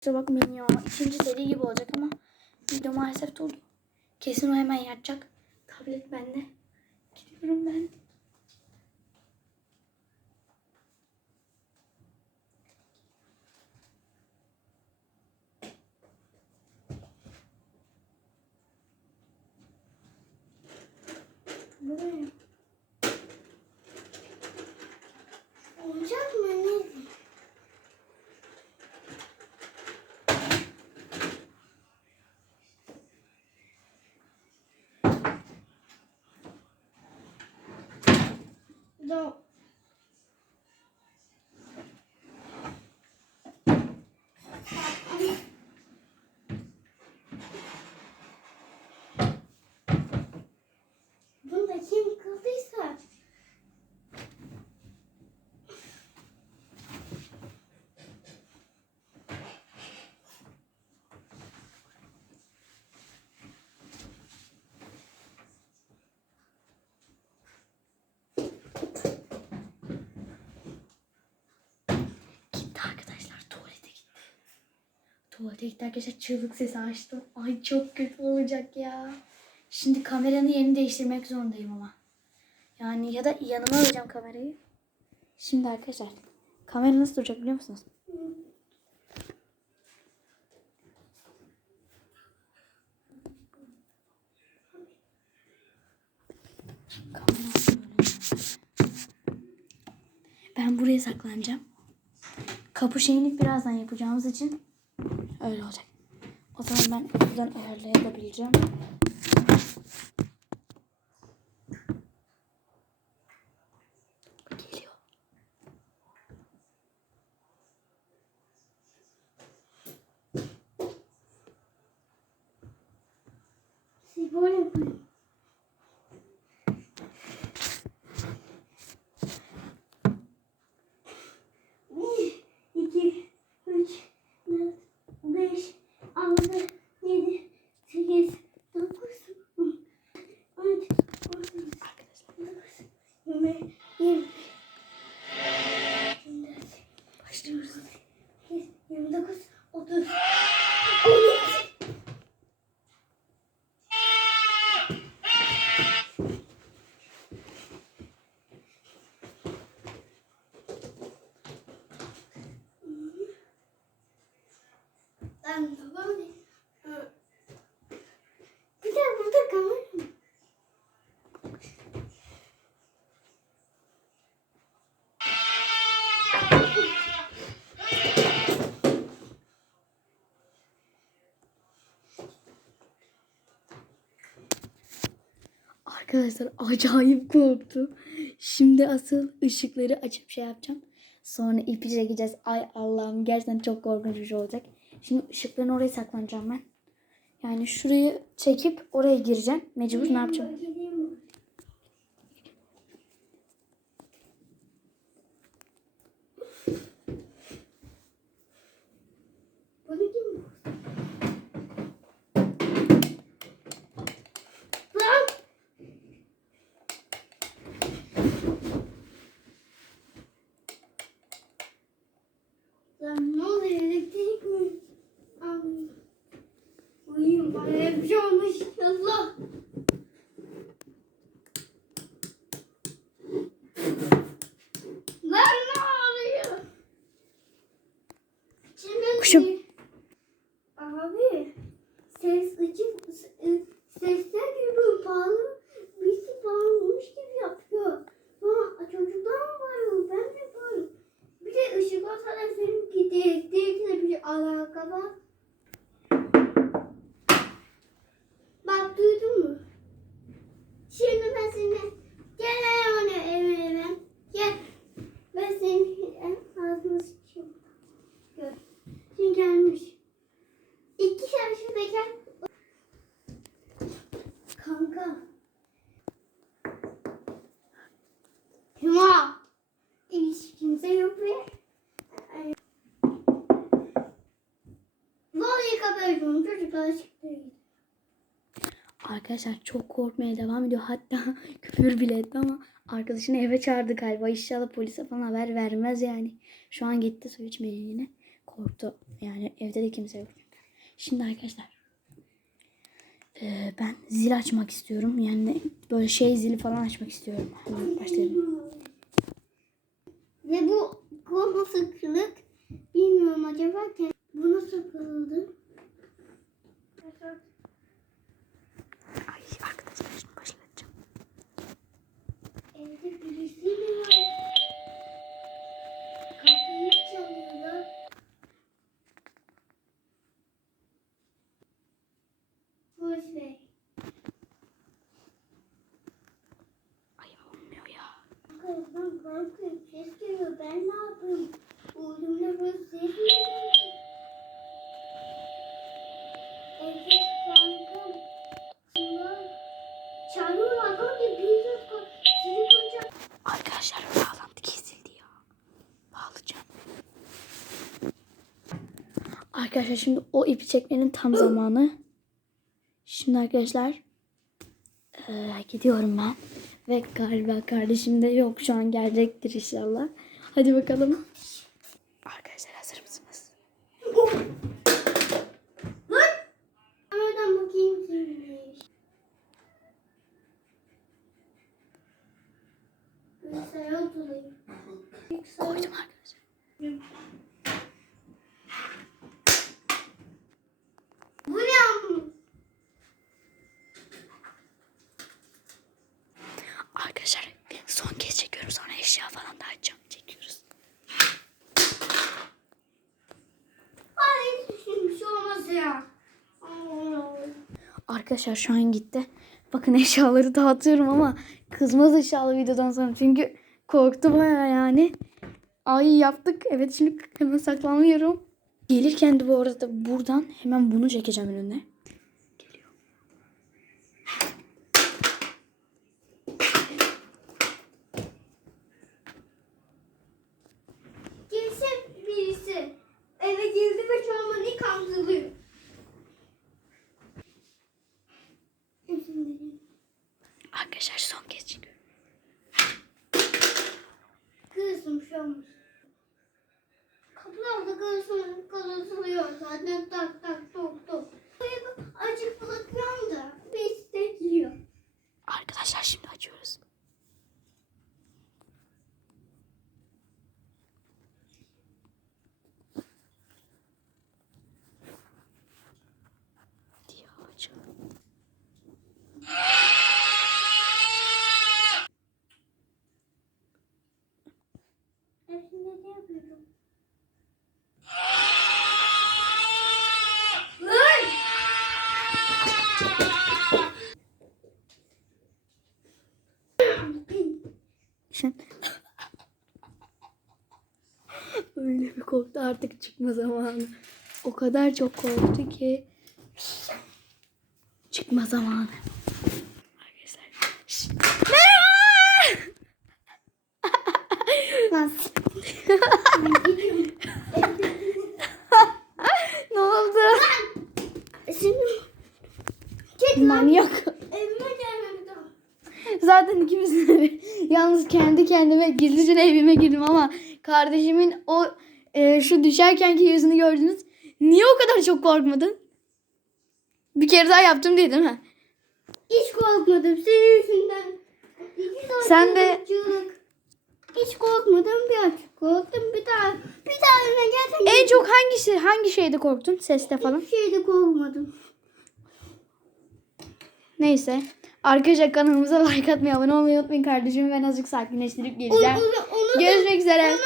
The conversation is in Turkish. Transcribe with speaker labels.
Speaker 1: Kusura bakmayın ya. İkinci seri gibi olacak ama video maalesef doldu. Kesin o hemen yatacak. Tablet bende. Gidiyorum ben. Buraya.
Speaker 2: Olacak mı? Ne? No. Bunda kim kıldıysa
Speaker 1: Gitti arkadaşlar tuvalete gitti. Tuvalete arkadaşlar çığlık sesi açtım. Ay çok kötü olacak ya. Şimdi kameranın yerini değiştirmek zorundayım ama. Yani ya da yanıma alacağım kamerayı. Şimdi arkadaşlar kamera nasıl duracak biliyor musunuz? Ben buraya saklanacağım. Kapı şeyini birazdan yapacağımız için öyle olacak. O zaman ben buradan ayarlayabileceğim. Arkadaşlar acayip korktum. Şimdi asıl ışıkları açıp şey yapacağım. Sonra ipi çekeceğiz. Ay Allah'ım gerçekten çok korkunç bir şey olacak. Şimdi ışıkların oraya saklanacağım ben. Yani şurayı çekip oraya gireceğim. Mecbur ne yapacağım? Arkadaşlar çok korkmaya devam ediyor. Hatta küfür bile etti ama arkadaşını eve çağırdı galiba. İnşallah polise falan haber vermez yani. Şu an gitti su içmeye yine. Kork- korktu. Yani evde de kimse yok. Şimdi arkadaşlar. eee, ben zil açmak istiyorum. Yani böyle şey zili falan açmak istiyorum. Hemen başlayalım.
Speaker 2: Ve bu kol nasıl kırık bilmiyorum acaba.
Speaker 1: Arkadaşlar bağlantı kesildi ya. Bağlayacağım. Arkadaşlar şimdi o ipi çekmenin tam zamanı. Şimdi arkadaşlar eee, gidiyorum ben. Ve galiba kardeşim de yok şu an gelecektir inşallah. Hadi bakalım. Arkadaşlar hazır mısınız? Koydum arkadaşlar.
Speaker 2: Bu ne yapmış?
Speaker 1: Arkadaşlar son kez çekiyorum sonra eşya falan da açacağım. Çekiyoruz.
Speaker 2: Ay hiçbir şey olmaz ya.
Speaker 1: Arkadaşlar şu an gitti. Bakın eşyaları dağıtıyorum ama kızmaz inşallah videodan sonra. Çünkü korktu baya yani. Ay yaptık. Evet şimdi hemen saklanıyorum. Gelirken de bu arada buradan hemen bunu çekeceğim önüne. так Şimdi öyle bir korktu artık çıkma zamanı. O kadar çok korktu ki çıkma zamanı. Kendime gizlice evime girdim ama kardeşimin o e, şu düşerkenki yüzünü gördünüz. Niye o kadar çok korkmadın? Bir kere daha yaptım diye değil mi?
Speaker 2: Hiç korkmadım senin yüzünden.
Speaker 1: Sen de-
Speaker 2: çığlık. Hiç korkmadım bir açık korktum bir daha bir daha önüne gelsem
Speaker 1: En çok hangisi hangi şeyde korktun? Seste falan.
Speaker 2: hiçbir şeyde korkmadım.
Speaker 1: Neyse. Arkadaşlar kanalımıza like atmayı, abone olmayı unutmayın. Kardeşimi ben azıcık sakinleştirip
Speaker 2: Onu,
Speaker 1: geleceğim.
Speaker 2: onu, onu,
Speaker 1: Görüşmek üzere.
Speaker 2: onu